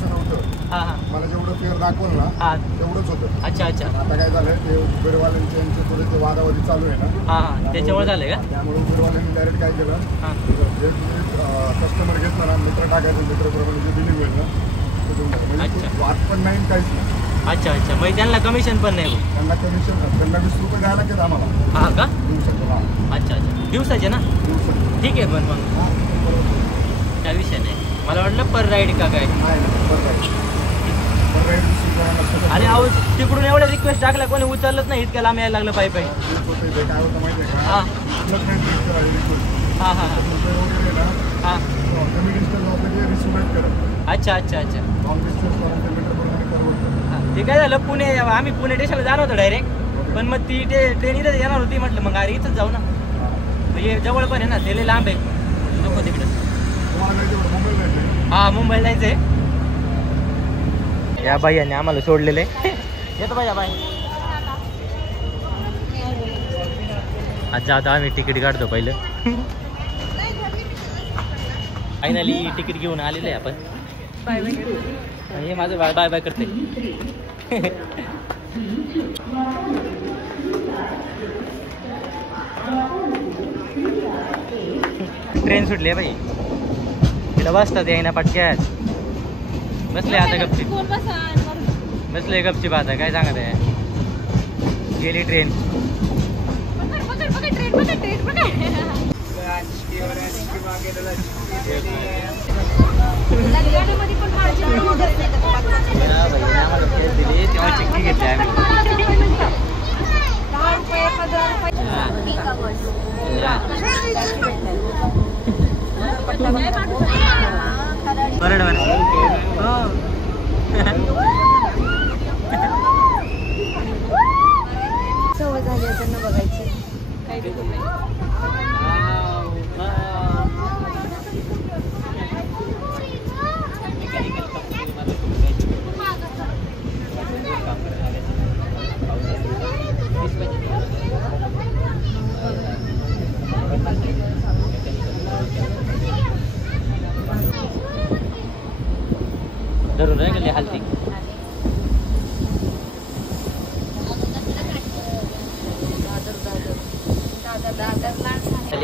असं नव्हतं. हां हां मला जेवढं फेअर दाखवलं ना हां तेवढंच होतं. अच्छा अच्छा आता काय झालंय ते उबेरवाल्यांचे यांचे थोडे ते वादावादी चालू आहे ना. हां हां त्याच्यामुळे झालं का? त्यामुळे उबेरवाल्यांनी डायरेक्ट काय केलं, हां जे तुम्ही कस्टमर घेतला ना मीटर टाकायचं, मीटरप्रमाणे जे बिलिंग होईल ना ते तुम्हाला म्हणजे वाद पण नाही काहीच नाही. अच्छा अच्छा म्हणजे त्यांना कमिशन पण नाही भाऊ? त्यांना कमिशन त्यांना 20 रुपये द्यायला लागतात आम्हाला. हां का? दिवसाचं. अच्छा अच्छा दिवसाचे ना? दिवसाचं. ठीक आहे पण मग त्या विषय नाही. मला वाटलं पर राईड का काय. आणि अहो तिकडून एवढ्या रिक्वेस्ट टाकल्या कोणी उचललंच नाही, इतक्या लांब यायला लागलं पायी पायी. काय होतं माहिती आहे का? हां हां हां हां कमी डिस्टन्स असलं की रिसिव्ह नाही करत. अच्छा अच्छा अच्छा लॉंग डिस्टन्सपर्यंत मीटरप्रमाणे परवडतं. ते काय झालं पुणे आम्ही पुणे स्टेशनला जाणार होतो डायरेक्ट, पण मग ती ट्रेन इथं येणार होती. म्हटलं मग अरे इथंच जाऊ ना, म्हणजे जवळ पण आहे ना, ते लांब आहे नको तिकडं. हां मुंबईला जायचं आहे. या बाईने आम्हाला सोडलेलं आहे. येतो बाई बाई. अच्छा आता आम्ही तिकीट काढतो पहिलं. फायनली तिकीट घेऊन आलेलं आहे आपण. Bye bye. हे माझं बाय बाय करते. ट्रेन सुटली आहे बाई. तिला बसतात यायना पटक्यात. बसले आता गपची. बसले गपची आता काय सांगत आहे. गेली ट्रेन. दिली तेव्हा चिक्की घेतली आम्ही. बरोबर हो. सवय झाली त्यांना बघायची. काही धरून राहिली हलती.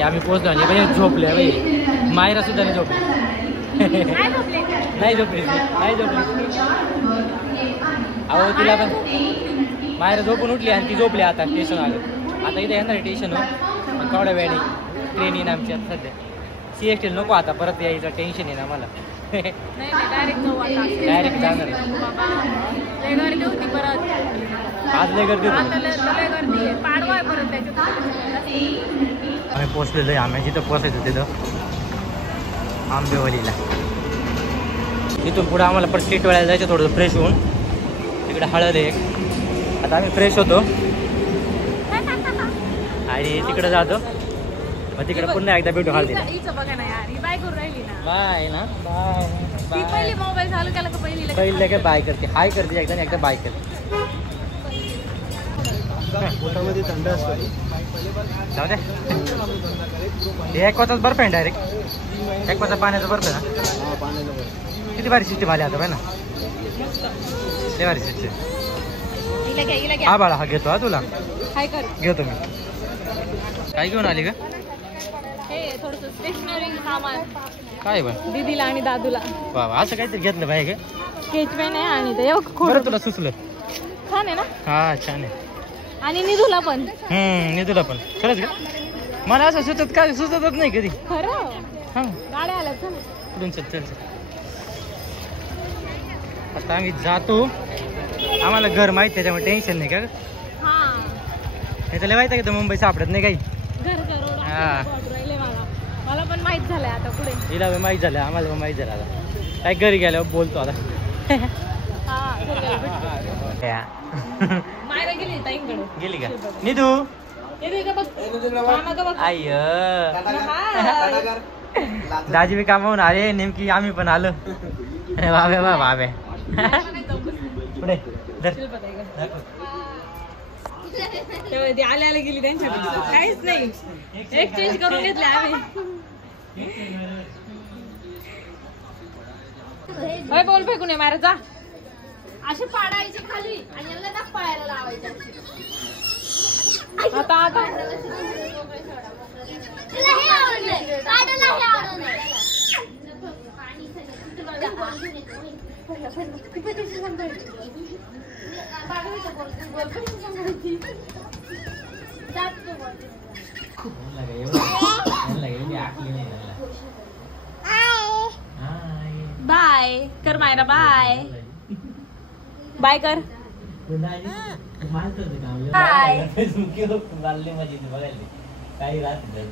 आम्ही पोहोचलो आणि म्हणजे झोपले बाई. मायरा सुद्धा नाही झोपली. नाही झोपली अहो तिला पण मायरा झोपून उठली आणि ती झोपली. आता स्टेशन आलं. आता इथे येणार स्टेशन हो थोड्या वेळाने ट्रेन येईन आमची. आता सध्या CST नको आता परत यायचं टेन्शन आहे ना मला. डायरेक्ट जाणार आज लय गर्दी होती. आम्ही पोचलेलो आहे. आम्ही जिथं पोचायचं तिथं आंबेवलीला. इथून पुढे आम्हाला परत सीट वेळायला जायचं थोडंसं फ्रेश होऊन. तिकडे हळद आहे. आता आम्ही फ्रेश होतो आणि तिकडे जातो. मग तिकडे पुन्हा एकदा भेटू हळदीला. बाय ना बाय. पहिले काय बाय करते हाय करते एकदा बाय करते. पोटामध्ये थंड असतं. जाऊ द्या. हे एक वाजताच बर्फ आहे डायरेक्ट. एक वाजता पाण्याचा बर्फ आहे ना. किती भारी सिस्टीम आली आता बाय ना. लय भारी सिस्टीम. हा बाळा हा घेतो. हा तुला घेतो मी. काय घेऊन आली का? थोडंसं स्टेशनरी सामान काय बरं दीदीला आणि दादूला. बाबा असं काहीतरी घेतलं पाहिजे का? स्केचपेन आहे आणि ते बरं तुला सुचलं. छान आहे ना. हा छान आहे. आणि निधूला पण. निधूला पण. खरंच का? मला असं सुचतच नाही कधी. खरं. हा गाड्या आल्या. चल पुढून चल. आता आम्ही जातो. आम्हाला घर माहिती त्याच्यामुळे टेन्शन नाही का? त्याला माहिती आहे का मुंबई सापडत नाही काही. मला पण माहित झालंय आता पुढे. तिला माहित झालं आम्हाला पण माहित झालं. आता काय घरी गेल्यावर बोलतो आता. गेली का निधू? आय दाजी बी कामावून आले नेमकी. आम्ही पण आलो. बाबे बाबे पुढे आल्या गेली त्यांच्या काहीच नाही. एक्सचेंज करून घेतले आम्ही. होय बोल फेकून ये मारा जा. असे पाडायचे खाली आणि यांना ना पायाला लावायचे. आता आता तुला हे आवडलंय पाडायला हे आवडलंय. बाय कर मायरा बाय बाय कर बाय. काही राहते